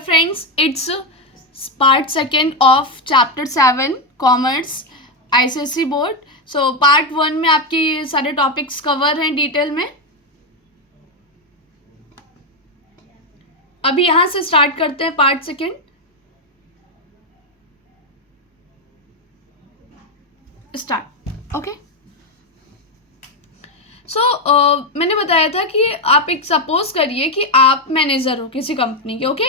friends, it's part second of chapter 7 commerce ICSE board. So part 1 में आपके ये सारे टॉपिक्स कवर हैं डिटेल में. अभी यहाँ से स्टार्ट करते हैं पार्ट सेकेंड. स्टार्ट. ओके. सो मैंने बताया था कि आप एक सपोज करिए कि आप मैनेजर हो किसी कंपनी के. ओके.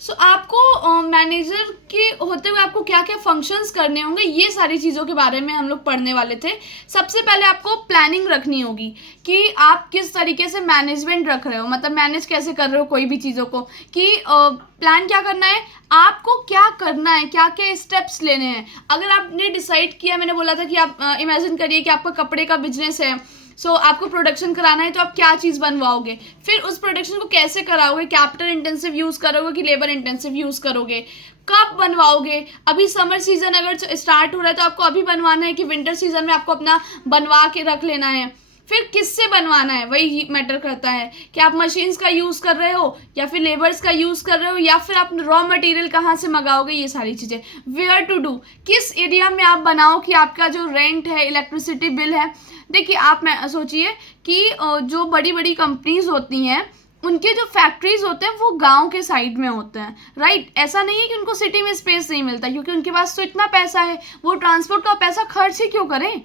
सो आपको मैनेजर के होते हुए आपको क्या क्या फंक्शंस करने होंगे, ये सारी चीज़ों के बारे में हम लोग पढ़ने वाले थे. सबसे पहले आपको प्लानिंग रखनी होगी कि आप किस तरीके से मैनेजमेंट रख रहे हो, मतलब मैनेज कैसे कर रहे हो कोई भी चीज़ों को, कि प्लान क्या करना है, आपको क्या करना है, क्या क्या स्टेप्स लेने हैं. अगर आपने डिसाइड किया, मैंने बोला था कि आप इमेजिन करिए कि आपका कपड़े का बिजनेस है. सो आपको प्रोडक्शन कराना है, तो आप क्या चीज़ बनवाओगे, फिर उस प्रोडक्शन को कैसे कराओगे, कैपिटल इंटेंसिव यूज़ करोगे कि लेबर इंटेंसिव यूज़ करोगे, कब बनवाओगे. अभी समर सीजन अगर स्टार्ट हो रहा है तो आपको अभी बनवाना है कि विंटर सीजन में आपको अपना बनवा के रख लेना है. फिर किससे बनवाना है, वही मैटर करता है कि आप मशीन्स का यूज़ कर रहे हो या फिर लेबर्स का यूज़ कर रहे हो, या फिर आप रॉ मटेरियल कहाँ से मंगाओगे, ये सारी चीज़ें. वेयर टू डू, किस एरिया में आप बनाओ कि आपका जो रेंट है, इलेक्ट्रिसिटी बिल है. देखिए आप सोचिए कि जो बड़ी बड़ी कंपनीज होती हैं उनके जो फैक्ट्रीज होते हैं वो गांव के साइड में होते हैं, राइट. ऐसा नहीं है कि उनको सिटी में स्पेस नहीं मिलता, क्योंकि उनके पास तो इतना पैसा है, वो ट्रांसपोर्ट का पैसा खर्च ही क्यों करें.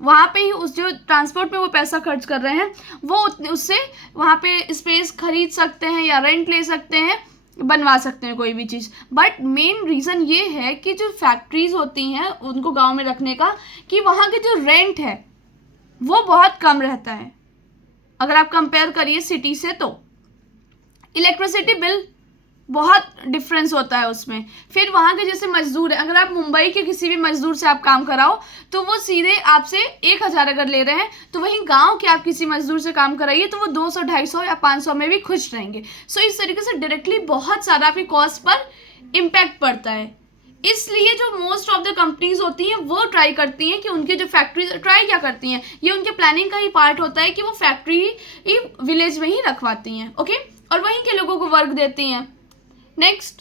वहाँ पे ही उस जो ट्रांसपोर्ट में वो पैसा खर्च कर रहे हैं वो उससे वहाँ पे स्पेस खरीद सकते हैं या रेंट ले सकते हैं, बनवा सकते हैं कोई भी चीज़. बट मेन रीज़न ये है कि जो फैक्ट्रीज होती हैं उनको गांव में रखने का, कि वहाँ के जो रेंट है वो बहुत कम रहता है अगर आप कंपेयर करिए सिटी से. तो इलेक्ट्रिसिटी बिल बहुत डिफरेंस होता है उसमें. फिर वहाँ के जैसे मजदूर है, अगर आप मुंबई के किसी भी मजदूर से आप काम कराओ तो वो सीधे आपसे 1,000 अगर ले रहे हैं, तो वहीं गांव के आप किसी मजदूर से काम कराइए तो वो 200, 250 या 500 में भी खुश रहेंगे. सो इस तरीके से डायरेक्टली बहुत सारा आपकी कॉस्ट पर इम्पैक्ट पड़ता है. इसलिए जो मोस्ट ऑफ द कंपनीज होती हैं वो ट्राई करती हैं कि उनके जो फैक्ट्रीज, ट्राई क्या करती हैं, ये उनके प्लानिंग का ही पार्ट होता है कि वो फैक्ट्री विलेज में ही रखवाती हैं. ओके. और वहीं के लोगों को वर्क देती हैं. नेक्स्ट,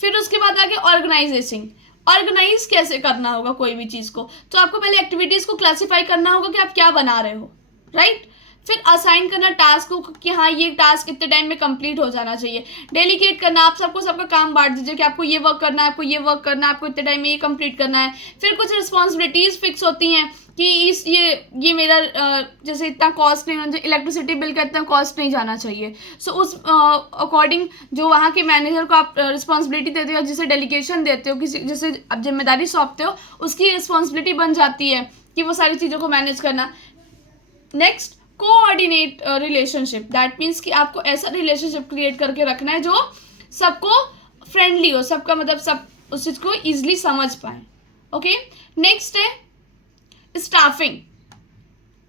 फिर उसके बाद आगे ऑर्गेनाइजेशन. ऑर्गेनाइज कैसे करना होगा कोई भी चीज़ को, तो आपको पहले एक्टिविटीज़ को क्लासीफाई करना होगा कि आप क्या बना रहे हो, राइट. फिर असाइन करना टास्क को कि हाँ ये टास्क इतने टाइम में कंप्लीट हो जाना चाहिए. डेलीकेट करना, आप सबको सबका काम बांट दीजिए कि आपको ये वर्क करना है, आपको ये वर्क करना है, आपको इतने टाइम में ये कंप्लीट करना है. फिर कुछ रिस्पॉन्सिबिलिटीज़ फिक्स होती हैं कि ये मेरा जैसे इतना कॉस्ट नहीं, इलेक्ट्रिसिटी बिल का इतना कॉस्ट नहीं जाना चाहिए. सो उस अकॉर्डिंग जो वहाँ के मैनेजर को आप रिस्पॉन्सिबिलिटी देते हो, जिसे डेलीगेशन देते हो, किसी जैसे आप जिम्मेदारी सौंपते हो, उसकी रिस्पॉन्सिबिलिटी बन जाती है कि वो सारी चीज़ों को मैनेज करना. Next, coordinate relationship. That means कि आपको ऐसा रिलेशनशिप क्रिएट करके रखना है जो सबको फ्रेंडली हो, सबका मतलब सब उस चीज़ को ईजिली समझ पाए. ओके. नेक्स्ट है स्टाफिंग.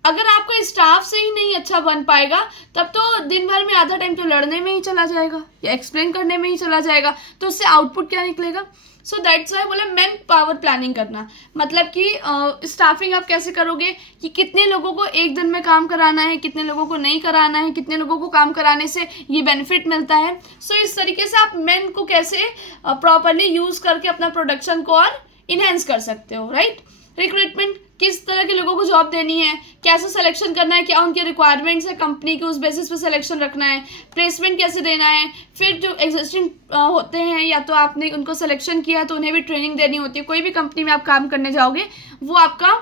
अगर आपका स्टाफ से ही नहीं अच्छा बन पाएगा तब तो दिन भर में आधा टाइम तो लड़ने में ही चला जाएगा या एक्सप्लेन करने में ही चला जाएगा, तो उससे आउटपुट क्या निकलेगा. सो दैट्स वाई बोला मैन पावर प्लानिंग करना, मतलब कि स्टाफिंग आप कैसे करोगे कि कितने लोगों को एक दिन में काम कराना है, कितने लोगों को नहीं कराना है, कितने लोगों को काम कराने से ये बेनिफिट मिलता है. सो इस तरीके से आप मैन को कैसे प्रॉपरली यूज़ करके अपना प्रोडक्शन को और इन्हेंस कर सकते हो, राइट. रिक्रूटमेंट, किस तरह के लोगों को जॉब देनी है, कैसे सिलेक्शन करना है, क्या उनके रिक्वायरमेंट्स है कंपनी के, उस बेसिस पे सिलेक्शन रखना है. प्लेसमेंट कैसे देना है. फिर जो एग्जिस्टिंग होते हैं या तो आपने उनको सिलेक्शन किया है तो उन्हें भी ट्रेनिंग देनी होती है. कोई भी कंपनी में आप काम करने जाओगे वो आपका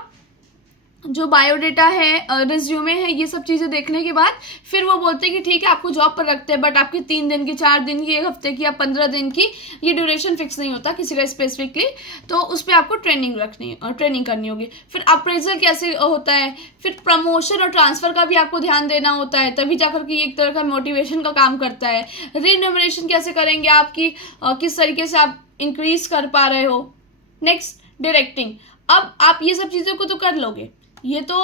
जो बायोडेटा है, रिज्यूमे है, ये सब चीज़ें देखने के बाद फिर वो बोलते हैं कि ठीक है आपको जॉब पर रखते हैं, बट आपकी 3 दिन की, 4 दिन की, 1 हफ्ते की या 15 दिन की, ये ड्यूरेशन फिक्स नहीं होता किसी का स्पेसिफिकली. तो उस पर आपको ट्रेनिंग करनी होगी. फिर अप्रेजल कैसे होता है. फिर प्रमोशन और ट्रांसफ़र का भी आपको ध्यान देना होता है, तभी जाकर के एक तरह का मोटिवेशन का काम करता है. रिन्यूमरेशन कैसे करेंगे आपकी, किस तरीके से आप इंक्रीज कर पा रहे हो. Next, directing. अब आप ये सब चीज़ों को तो कर लोगे, ये तो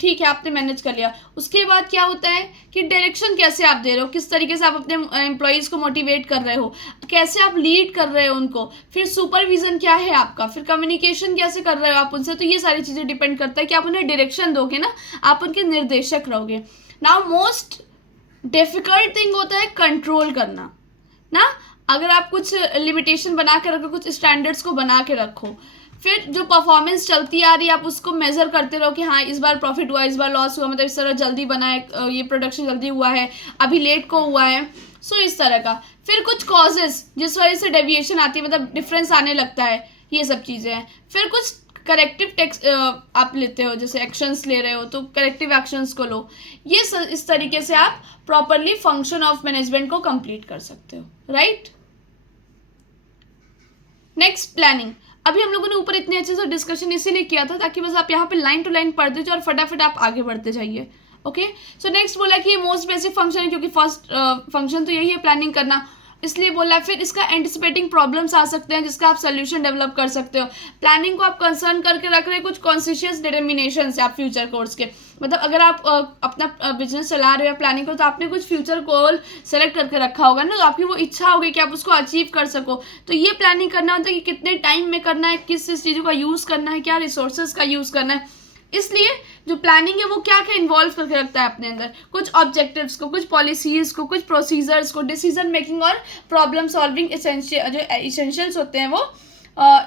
ठीक है आपने मैनेज कर लिया. उसके बाद क्या होता है कि डायरेक्शन कैसे आप दे रहे हो, किस तरीके से आप अपने एम्प्लॉयज़ को मोटिवेट कर रहे हो, कैसे आप लीड कर रहे हो उनको. फिर सुपरविजन क्या है आपका, फिर कम्युनिकेशन कैसे कर रहे हो आप उनसे. तो ये सारी चीज़ें डिपेंड करता है कि आप उन्हें डायरेक्शन दोगे ना, आप उनके निर्देशक रहोगे. नाउ मोस्ट डिफिकल्ट थिंग होता है कंट्रोल करना ना। अगर आप कुछ लिमिटेशन बना के रखो, कुछ स्टैंडर्ड्स को बना के रखो, फिर जो परफॉर्मेंस चलती आ रही है आप उसको मेजर करते रहो कि हाँ इस बार प्रॉफिट हुआ, इस बार लॉस हुआ, मतलब इस तरह जल्दी बना है, ये प्रोडक्शन जल्दी हुआ है, अभी लेट को हुआ है। सो इस तरह का। फिर कुछ कॉजेस जिस वजह से डेविएशन आती है, मतलब डिफरेंस आने लगता है, ये सब चीज़ें हैं। फिर कुछ करेक्टिव टेक्स आप लेते हो, जैसे एक्शंस ले रहे हो तो करेक्टिव एक्शंस को लो। ये इस तरीके से आप प्रॉपरली फंक्शन ऑफ मैनेजमेंट को कंप्लीट कर सकते हो, राइट। Next, planning. अभी हम लोगों ने ऊपर इतने अच्छे से डिस्कशन इसीलिए किया था ताकि बस आप यहाँ पे लाइन टू लाइन पढ़ते जाओ और फटाफट आप आगे बढ़ते जाइए। ओके, सो नेक्स्ट बोला कि ये मोस्ट बेसिक फंक्शन है, क्योंकि फर्स्ट फंक्शन तो यही है प्लानिंग करना, इसलिए बोला। फिर इसका एंटिसिपेटिंग प्रॉब्लम्स आ सकते हैं जिसका आप सोल्यूशन डेवलप कर सकते हो। प्लानिंग को आप कंसर्न करके रख रहे हैं कुछ कॉन्शियस डिटर्मिनेशन से आप फ्यूचर कोर्स के, मतलब अगर आप अपना बिजनेस चला रहे हो प्लानिंग को, तो आपने कुछ फ्यूचर गोल सेलेक्ट करके रखा होगा ना, तो आपकी वो इच्छा होगी कि आप उसको अचीव कर सको। तो ये प्लानिंग करना होता है कि कितने टाइम में करना है, किस चीज़ों का यूज़ करना है, क्या रिसोर्सेज का यूज़ करना है। इसलिए जो प्लानिंग है वो क्या क्या इन्वॉल्व करके रखता है अपने अंदर, कुछ ऑब्जेक्टिव्स को, कुछ पॉलिसीज़ को, कुछ प्रोसीजर्स को, डिसीजन मेकिंग और प्रॉब्लम सॉल्विंग जो इसेंशियल्स होते हैं वो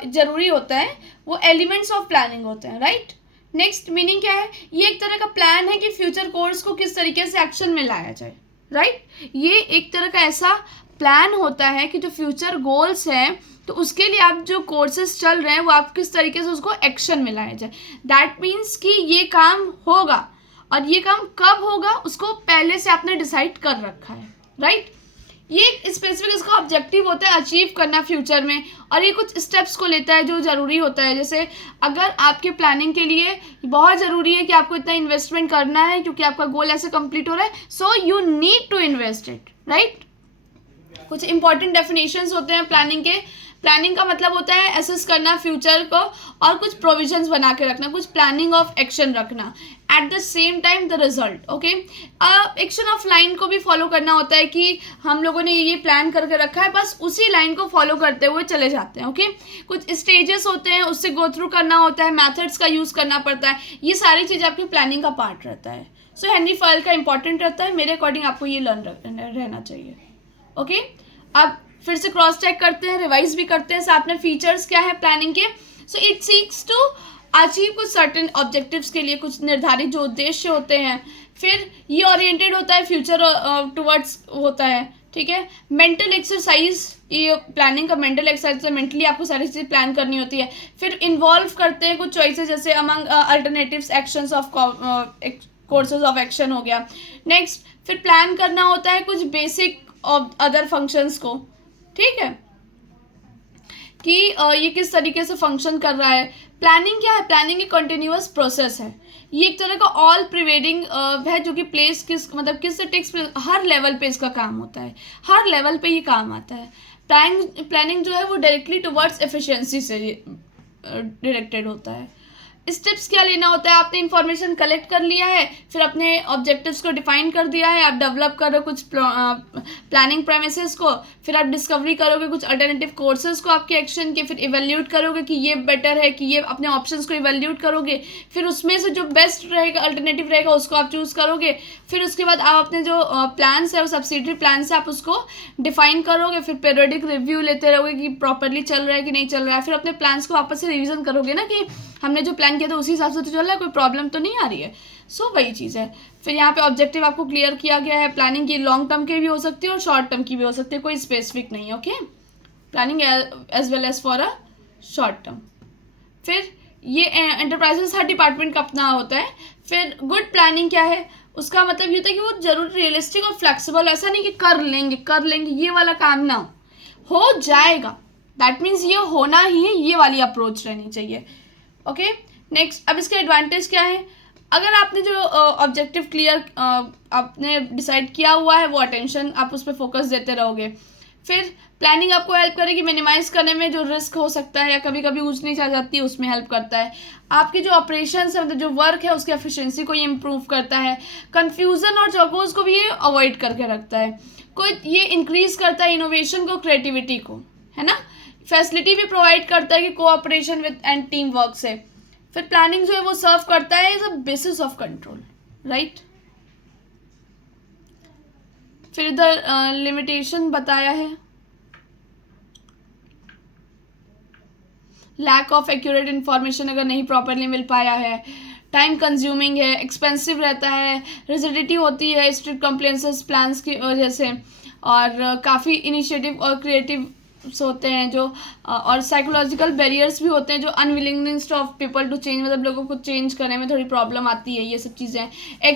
ज़रूरी होता है, वो एलिमेंट्स ऑफ प्लानिंग होते हैं, राइट। नेक्स्ट, मीनिंग क्या है, ये एक तरह का प्लान है कि फ्यूचर कोर्स को किस तरीके से एक्शन में लाया जाए, राइट। ये एक तरह का ऐसा प्लान होता है कि जो फ्यूचर गोल्स हैं तो उसके लिए आप जो कोर्सेज चल रहे हैं वो आप किस तरीके से उसको एक्शन में लाया जाए। दैट मीन्स कि ये काम होगा और ये काम कब होगा उसको पहले से आपने डिसाइड कर रखा है, राइट। ये एक स्पेसिफिक इसका ऑब्जेक्टिव होता है अचीव करना फ्यूचर में, और ये कुछ स्टेप्स को लेता है जो ज़रूरी होता है। जैसे अगर आपके प्लानिंग के लिए बहुत ज़रूरी है कि आपको इतना इन्वेस्टमेंट करना है क्योंकि आपका गोल ऐसे कंप्लीट हो रहा है, so you need to invest it, right. कुछ इंपॉर्टेंट डेफिनेशंस होते हैं प्लानिंग के। प्लानिंग का मतलब होता है एसेस करना फ्यूचर को और कुछ प्रोविजंस बना के रखना, कुछ प्लानिंग ऑफ एक्शन रखना, at the same time the result. Okay, action of line को भी फॉलो करना होता है कि हम लोगों ने ये प्लान करके रखा है, बस उसी लाइन को फॉलो करते हुए चले जाते हैं। ओके, कुछ स्टेजेस होते हैं उससे गो थ्रू करना होता है, मैथड्स का यूज़ करना पड़ता है, ये सारी चीज़ आपकी प्लानिंग का पार्ट रहता है। सो हेनरी फॉयल का इंपॉर्टेंट रहता है, मेरे अकॉर्डिंग आपको ये लर्न रहना चाहिए। ओके, अब फिर से क्रॉस चेक करते हैं, रिवाइज भी करते हैं साथ में। फीचर्स क्या है प्लानिंग के, so it seeks to achieve कुछ सर्टेन ऑब्जेक्टिव्स के लिए कुछ निर्धारित जो उद्देश्य होते हैं। फिर ये ओरिएंटेड होता है फ्यूचर टुवर्ड्स होता है, ठीक है। मेंटल एक्सरसाइज, ये प्लानिंग का मेंटल एक्सरसाइज है, मेंटली आपको सारी चीज़ें प्लान करनी होती है। फिर इन्वॉल्व करते हैं कुछ चॉइसेस, जैसे among alternatives actions of courses of action हो गया। नेक्स्ट, फिर प्लान करना होता है कुछ बेसिक अदर फंक्शंस को, ठीक है, कि ये किस तरीके से फंक्शन कर रहा है। प्लानिंग क्या है, प्लानिंग एक कंटिन्यूअस प्रोसेस है, ये एक तरह का ऑल प्रिवेडिंग है जो कि प्लेस किस टेक्स हर लेवल पे इसका काम होता है, हर लेवल पे ये काम आता है। प्लानिंग जो है वो डायरेक्टली टुवर्ड्स एफिशिएंसी से डायरेक्टेड होता है। स्टेप्स क्या लेना होता है, आपने इन्फॉर्मेशन कलेक्ट कर लिया है, फिर अपने ऑब्जेक्टिव्स को डिफाइन कर दिया है, आप डेवलप करो कुछ प्लानिंग प्रेमिसेस को, फिर आप डिस्कवरी करोगे कुछ अल्टरनेटिव कोर्सेज को आपके एक्शन के, फिर इवेल्यूट करोगे कि ये बेटर है कि ये, अपने ऑप्शंस को इवेल्यूट करोगे, फिर उसमें से जो बेस्ट रहेगा अल्टरनेटिव रहेगा उसको आप चूज़ करोगे। फिर उसके बाद आप अपने जो प्लान्स है वो सब्सिडरी प्लान से आप उसको डिफाइन करोगे, फिर पीरियडिक रिव्यू लेते रहोगे कि प्रॉपरली चल रहा है कि नहीं चल रहा है। फिर अपने प्लान्स को वापस से रिविजन करोगे ना कि हमने जो प्लान किया था उसी हिसाब से तो चल रहा है, कोई प्रॉब्लम तो नहीं आ रही है। सो वही चीज़ है। फिर यहाँ पे ऑब्जेक्टिव आपको क्लियर किया गया है, प्लानिंग की लॉन्ग टर्म की भी हो सकती है और शॉर्ट टर्म की भी हो सकती है, कोई स्पेसिफिक नहीं है। Okay, planning as well as for a short term. फिर ये एंटरप्राइजेस हर डिपार्टमेंट का अपना होता है। फिर गुड प्लानिंग क्या है, उसका मतलब ये होता है कि वो जरूर रियलिस्टिक और फ्लेक्सिबल, ऐसा नहीं कि कर लेंगे ये वाला काम ना हो जाएगा, दैट मीन्स ये होना ही है, ये वाली अप्रोच रहनी चाहिए। ओके, नेक्स्ट, अब इसका एडवांटेज क्या है, अगर आपने जो ऑब्जेक्टिव क्लियर आपने डिसाइड किया हुआ है वो अटेंशन आप उस पर फोकस देते रहोगे। फिर प्लानिंग आपको हेल्प करेगी मिनिमाइज करने में, जो रिस्क हो सकता है या कभी कभी ऊंच नीच आ जाती है उसमें हेल्प करता है। आपके जो ऑपरेशंस है, मतलब जो वर्क है उसकी एफिशिएंसी को ये इम्प्रूव करता है। कन्फ्यूज़न और चौकोज को भी ये अवॉइड करके रखता है। ये इंक्रीज करता है इनोवेशन को, क्रिएटिविटी को, है ना। फैसिलिटी भी प्रोवाइड करता है कि cooperation with and team work से। फिर प्लानिंग जो है वो सर्व करता है as a basis of control, right. फिर इधर लिमिटेशन बताया है, लैक ऑफ एक्यूरेट इन्फॉर्मेशन अगर नहीं प्रॉपरली मिल पाया है, टाइम कंज्यूमिंग है, एक्सपेंसिव रहता है, रिजिडिटी होती है स्ट्रिक्ट कंप्लायंसेस प्लान्स की वजह से, और काफ़ी इनिशिएटिव और क्रिएटिव होते हैं जो और साइकोलॉजिकल बैरियर्स भी होते हैं जो unwillingness of people to change, मतलब लोगों को चेंज करने में थोड़ी प्रॉब्लम आती है, ये सब चीज़ें।